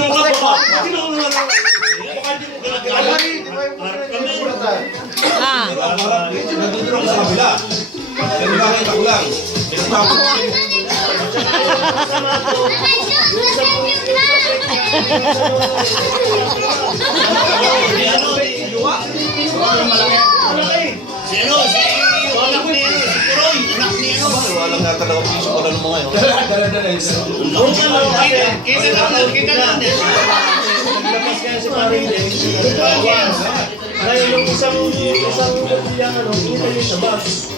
Tinanong ka ba? Tinanong ka ba? Baka hindi mo ginagawa. Medyo nagdudurong sa kabila. Pero nakita ko lang. Sino? Si anak ni Puroy. Anak ni Walang nga talaga piso ko na ng mga yun. Kita lang. Naglabas kaya si Paring James. Ngayon yung isang yung ano, kita niya sa bus.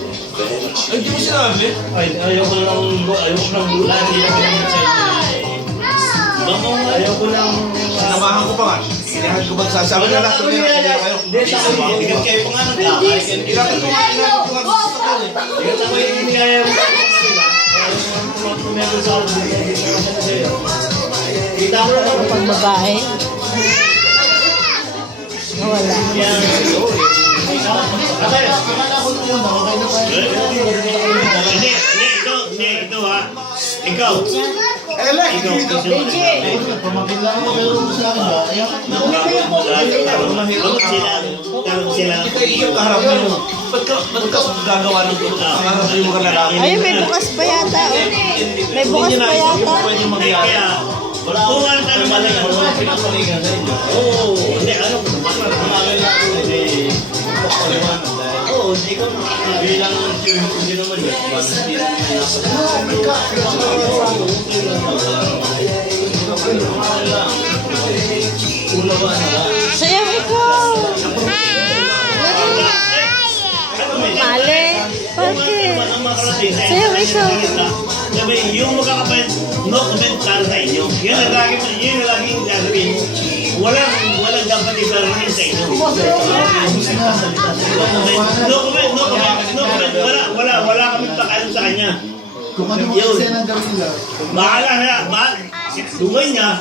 Ay, di mo sinabi? Ayoko lang bulan. Ayoko lang... Sinamahan ko pa nga. Sinahan ko ba sasabi na lang. Hindi, sa akin. Ikat kayo pa nga nagkakay. Ilapit ko nga gusto ko eh. Ikat ako yung inigaya mo sa kanila. Meron sa akin. Kita ko lang ako. Pag babae. Wala. Ito ha. Ikaw. Tarong sila. Yung kaharap mo yun. Ba't ka gagawa ng ito? Para sa'yo mga lalaki. Ay, may bukas pa yata. Oh. May bukas pa yata. Pwede mangyari. Kaya, kung ano tayo malaga, oo, hindi, ano, oo, hindi ko bilang hindi naman yun. Sayaw ikaw. Mali. Bakit? Sayaw ikaw. Sabi, yung magkakapalit, no comment para sa inyo. Yun ang laging gagawin mo. Walang dapat iparangin sa inyo. No comment. Wala kaming pakalam sa kanya. Kung ano mo kasi ang gawin nila. Bahala na, dungay niya.